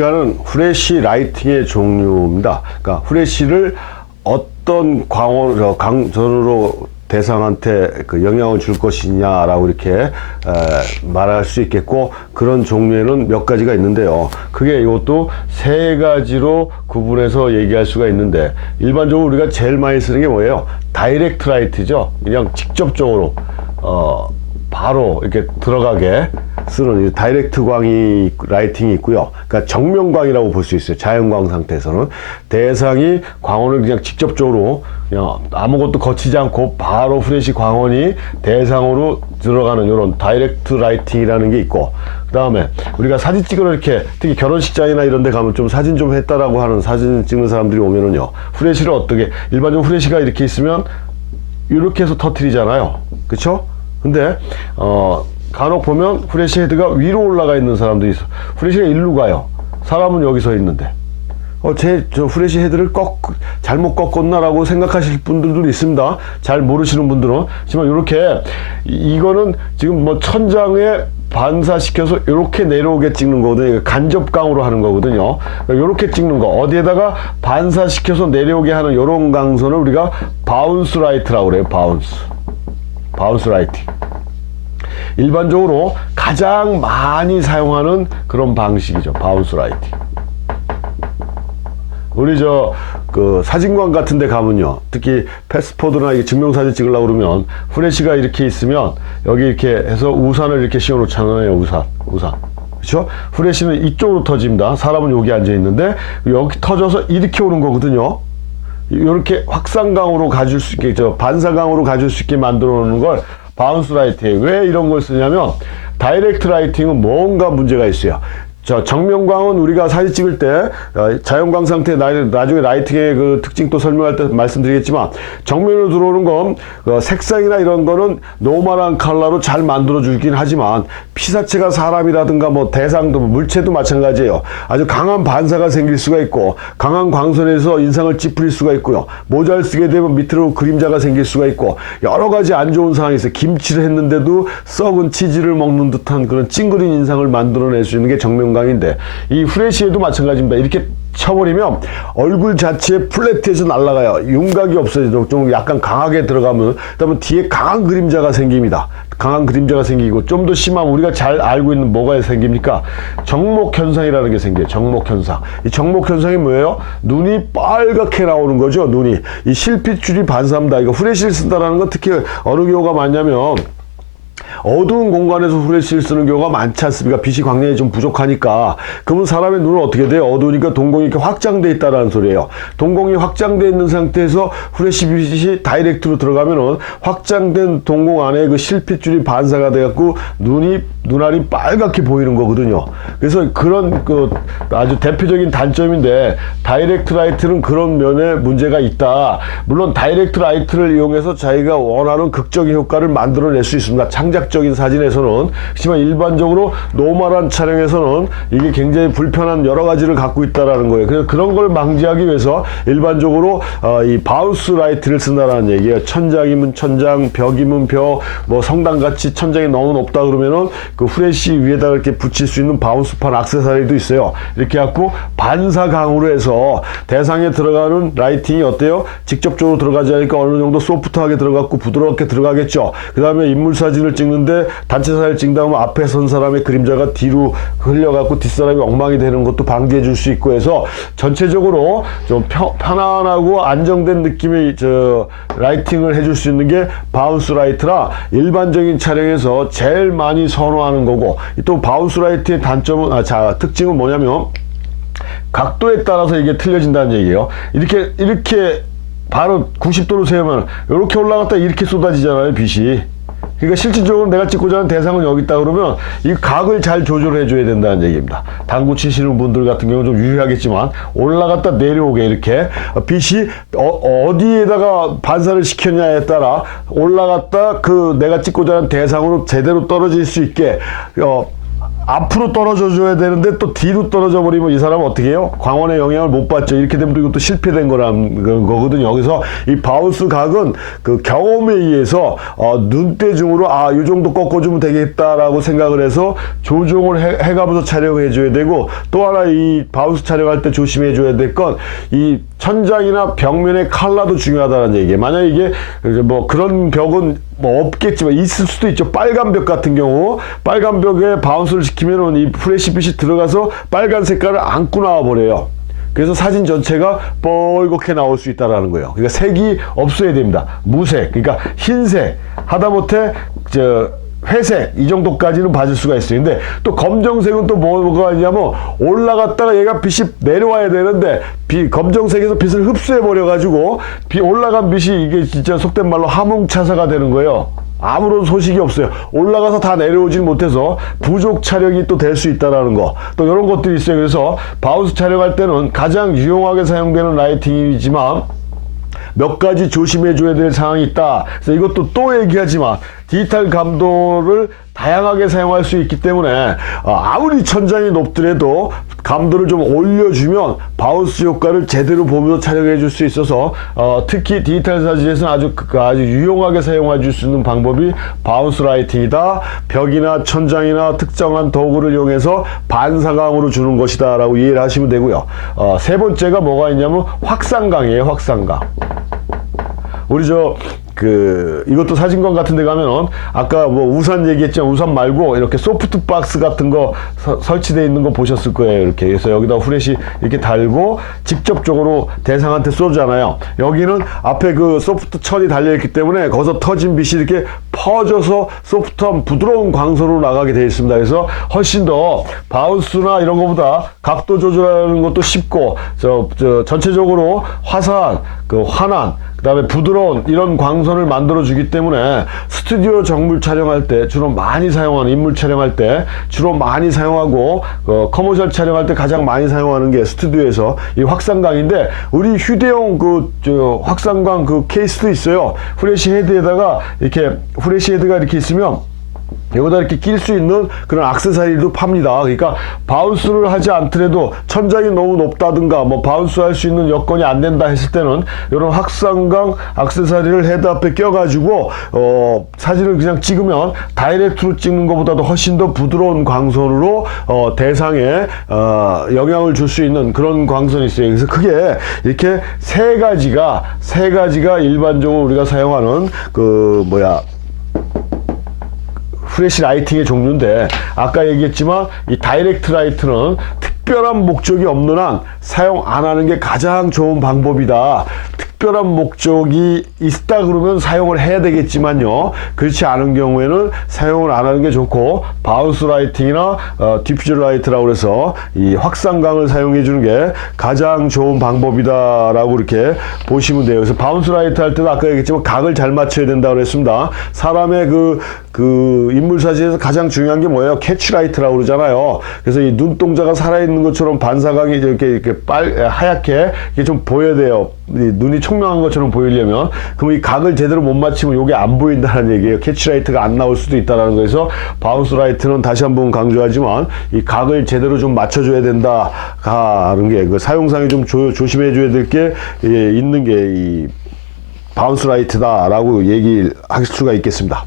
이거는 후레쉬 라이팅의 종류입니다. 그러니까 후레쉬를 어떤 강전으로 대상한테 그 영향을 줄 것이냐라고 이렇게 말할 수 있겠고, 그런 종류에는 몇 가지가 있는데요. 그게 이것도 세 가지로 구분해서 얘기할 수가 있는데, 일반적으로 우리가 제일 많이 쓰는 게 뭐예요? 다이렉트 라이트죠. 그냥 직접적으로 바로 이렇게 들어가게 쓰는 다이렉트 광이 라이팅이 있고요. 그러니까 정면광이라고 볼 수 있어요. 자연광 상태에서는 대상이 광원을 그냥 직접적으로 그냥 아무것도 거치지 않고 바로 후레쉬 광원이 대상으로 들어가는 이런 다이렉트 라이팅이라는 게 있고, 그 다음에 우리가 사진 찍으러 이렇게 특히 결혼식장이나 이런 데 가면 좀 사진 좀 했다라고 하는 사진 찍는 사람들이 오면은요, 후레쉬를 어떻게, 일반적으로 후레쉬가 이렇게 있으면 이렇게 해서 터트리잖아요. 그쵸? 근데 간혹 보면 후레쉬 헤드가 위로 올라가 있는 사람도 있어. 후레쉬가 일로 가요. 사람은 여기 서 있는데 저 후레쉬 헤드를 잘못 꺾었나라고 생각하실 분들도 있습니다. 잘 모르시는 분들은. 하지만 이렇게 이거는 지금 뭐 천장에 반사시켜서 이렇게 내려오게 찍는 거거든요. 간접광으로 하는 거거든요. 이렇게 찍는 거, 어디에다가 반사시켜서 내려오게 하는 이런 광선을 우리가 바운스 라이트라고 그래요. 바운스 라이팅. 일반적으로 가장 많이 사용하는 그런 방식이죠. 바운스 라이팅. 우리 그 사진관 같은 데 가면요, 특히 패스포드나 증명사진 찍으려고 그러면 후레쉬가 이렇게 있으면 여기 이렇게 해서 우산을 이렇게 씌워 놓잖아요. 우산. 그렇죠? 후레쉬는 이쪽으로 터집니다. 사람은 여기 앉아 있는데 여기 터져서 이렇게 오는 거거든요. 이렇게 확산광으로 가질 수 있게, 반사광으로 가질 수 있게 만들어 놓는 걸 바운스 라이팅이에요. 왜 이런 걸 쓰냐면, 다이렉트 라이팅은 뭔가 문제가 있어요. 정면광은 우리가 사진 찍을 때 자연광 상태, 나중에 라이팅의 그 특징 또 설명할 때 말씀드리겠지만, 정면으로 들어오는 건 색상이나 이런 거는 노멀한 컬러로 잘 만들어 주긴 하지만, 피사체가 사람이라든가 뭐 대상도 물체도 마찬가지예요. 아주 강한 반사가 생길 수가 있고, 강한 광선에서 인상을 찌푸릴 수가 있고요. 모자를 쓰게 되면 밑으로 그림자가 생길 수가 있고, 여러 가지 안 좋은 상황이 있어요. 김치를 했는데도 썩은 치즈를 먹는 듯한 그런 찡그린 인상을 만들어낼 수 있는 게 정면광 인데, 이 후레쉬에도 마찬가지입니다. 이렇게 쳐버리면 얼굴 자체에 플랫해서 날아가요. 윤곽이 없어지죠. 좀 약간 강하게 들어가면, 그다음에 뒤에 강한 그림자가 생깁니다. 강한 그림자가 생기고, 좀 더 심하면 우리가 잘 알고 있는 뭐가 생깁니까? 정목 현상이라는 게 생겨요. 정목 현상. 이 정목 현상이 뭐예요? 눈이 빨갛게 나오는 거죠. 눈이. 이 실핏줄이 반사합니다. 이거 후레쉬를 쓴다라는 건 특히 어느 경우가 많냐면, 어두운 공간에서 후레쉬를 쓰는 경우가 많지 않습니까? 빛이 광량이 좀 부족하니까. 그러면 사람의 눈은 어떻게 돼요? 어두우니까 동공이 이렇게 확장돼 있다라는 소리예요. 동공이 확장돼 있는 상태에서 후레쉬 빛이 다이렉트로 들어가면은 확장된 동공 안에 그 실핏줄이 반사가 돼갖고 눈알이 빨갛게 보이는 거거든요. 그래서 그런 아주 대표적인 단점인데, 다이렉트 라이트는 그런 면에 문제가 있다. 물론 다이렉트 라이트를 이용해서 자기가 원하는 극적인 효과를 만들어낼 수 있습니다. 창작적인 사진에서는. 하지만 일반적으로 노멀한 촬영에서는 이게 굉장히 불편한 여러 가지를 갖고 있다라는 거예요. 그래서 그런 걸 방지하기 위해서 일반적으로 이 바운스 라이트를 쓴다라는 얘기예요. 천장이면 천장, 벽이면 벽, 뭐 성당같이 천장이 너무 높다 그러면은 그 후레쉬 위에다가 이렇게 붙일 수 있는 바운스판 액세서리도 있어요. 이렇게 갖고 반사광으로 해서 대상에 들어가는 라이팅이 어때요? 직접적으로 들어가지 않으니까 어느 정도 소프트하게 들어갔고 부드럽게 들어가겠죠. 그 다음에 인물 사진을 찍는데 단체 사진을 찍다 보면 앞에 선 사람의 그림자가 뒤로 흘려갖고 뒷사람이 엉망이 되는 것도 방지해 줄 수 있고 해서, 전체적으로 좀 편안하고 안정된 느낌의 라이팅을 해줄 수 있는 게 바운스 라이트라 일반적인 촬영에서 제일 많이 선호하는 거고, 또 바운스 라이트의 단점은, 특징은 뭐냐면, 각도에 따라서 이게 틀려진다는 얘기예요. 이렇게 바로 90도로 세우면 이렇게 올라갔다 이렇게 쏟아지잖아요, 빛이. 그러니까 실질적으로 내가 찍고자 하는 대상은 여기 있다 그러면 이 각을 잘 조절해 줘야 된다는 얘기입니다. 당구 치시는 분들 같은 경우는 좀 유리하겠지만, 올라갔다 내려오게 이렇게 빛이 어디에다가 반사를 시켰냐에 따라 올라갔다 내가 찍고자 하는 대상으로 제대로 떨어질 수 있게 앞으로 떨어져 줘야 되는데 또 뒤로 떨어져 버리면 이 사람은 어떻게 해요? 광원의 영향을 못 받죠. 이렇게 되면 또 이것도 실패된 거라는 거거든요. 그래서 이 바운스 각은 그 경험에 의해서 눈대중으로 이 정도 꺾어주면 되겠다라고 생각을 해서 조정을 해가면서 촬영해 줘야 되고, 또 하나 이 바운스 촬영할 때 조심해 줘야 될 건 이 천장이나 벽면의 컬러도 중요하다는 얘기예요. 만약 이게 뭐 그런 벽은 뭐 없겠지만 있을 수도 있죠. 빨간 벽 같은 경우, 빨간 벽에 바운스를 시키면은 이 프레시빛이 들어가서 빨간 색깔을 안고 나와 버려요. 그래서 사진 전체가 뻘겋게 나올 수 있다라는 거예요. 그러니까 색이 없어야 됩니다. 무색, 그러니까 흰색, 하다못해 회색 이 정도까지는 봐줄 수가 있어요. 근데 또 검정색은 또 뭐가 있냐면, 올라갔다가 얘가 빛이 내려와야 되는데 검정색에서 빛을 흡수해 버려 가지고 올라간 빛이 이게 진짜 속된 말로 하몽차사가 되는 거예요. 아무런 소식이 없어요. 올라가서 다 내려오질 못해서 부족 촬영이 또 될 수 있다라는 거, 또 이런 것들이 있어요. 그래서 바운스 촬영할 때는 가장 유용하게 사용되는 라이팅이지만 몇 가지 조심해 줘야 될 상황이 있다. 그래서 이것도 또 얘기하지만 디지털 감도를 다양하게 사용할 수 있기 때문에 아무리 천장이 높더라도 감도를 좀 올려주면 바운스 효과를 제대로 보면서 촬영해 줄 수 있어서 특히 디지털 사진에서는 아주 유용하게 사용해 줄 수 있는 방법이 바운스 라이팅이다. 벽이나 천장이나 특정한 도구를 이용해서 반사광으로 주는 것이다 라고 이해를 하시면 되고요. 세 번째가 뭐가 있냐면 확산광이에요. 확산광. 우리 이것도 사진관 같은 데 가면은 아까 뭐 우산 얘기했지만 우산 말고 이렇게 소프트 박스 같은 거 설치되어 있는 거 보셨을 거예요. 이렇게. 그래서 여기다 후레쉬 이렇게 달고 직접적으로 대상한테 쏘잖아요. 여기는 앞에 그 소프트 천이 달려있기 때문에 거기서 터진 빛이 이렇게 퍼져서 소프트한 부드러운 광선으로 나가게 되어 있습니다. 그래서 훨씬 더 바운스나 이런 것보다 각도 조절하는 것도 쉽고, 전체적으로 화사한, 환한, 그 다음에 부드러운 이런 광선을 만들어 주기 때문에 스튜디오 정물 촬영할 때 주로 많이 사용하는, 인물 촬영할 때 주로 많이 사용하고, 커머셜 촬영할 때 가장 많이 사용하는 게 스튜디오에서 이 확산광인데, 우리 휴대용 확산광 케이스도 있어요. 후레쉬 헤드에다가 후레쉬 헤드가 이렇게 있으면 여기다 이렇게 낄 수 있는 그런 액세서리도 팝니다. 그러니까 바운스를 하지 않더라도 천장이 너무 높다든가 뭐 바운스 할 수 있는 여건이 안 된다 했을 때는 이런 확산광 액세서리를 헤드 앞에 껴가지고 사진을 그냥 찍으면 다이렉트로 찍는 것보다도 훨씬 더 부드러운 광선으로 대상에 영향을 줄 수 있는 그런 광선이 있어요. 그래서 그게 이렇게 세 가지가 일반적으로 우리가 사용하는 프레시 라이팅의 종류인데, 아까 얘기했지만 이 다이렉트 라이트는 특별한 목적이 없는 한 사용 안 하는 게 가장 좋은 방법이다. 특별한 목적이 있다 그러면 사용을 해야 되겠지만요, 그렇지 않은 경우에는 사용을 안 하는 게 좋고, 바운스 라이팅이나 디퓨저 라이트라고 그래서 이 확산광을 사용해 주는 게 가장 좋은 방법이다 라고 이렇게 보시면 돼요. 그래서 바운스 라이트 할 때도 아까 얘기했지만 각을 잘 맞춰야 된다고 그랬습니다. 사람의 그 인물 사진에서 가장 중요한 게 뭐예요? 캐치라이트라고 그러잖아요. 그래서 이 눈동자가 살아있는 것처럼 반사광이 이렇게 하얗게 이게 좀 보여야 돼요. 눈이 총명한 것처럼 보이려면. 그럼 이 각을 제대로 못 맞추면 이게 안 보인다는 얘기예요. 캐치라이트가 안 나올 수도 있다는 거에서 바운스 라이트는 다시 한번 강조하지만 이 각을 제대로 좀 맞춰줘야 된다 하는 게, 그 사용상에 좀 조심해 줘야 될 게 있는 게 이 바운스 라이트다라고 얘기할 수가 있겠습니다.